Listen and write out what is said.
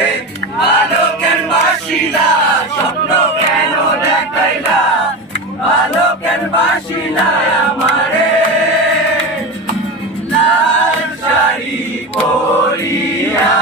আমারে ভালো কেন বাসিলা স্বপ্ন কেন দেখাইলা ভালো কেন বাসিলা আমারে লাল শাড়ি পরিয়া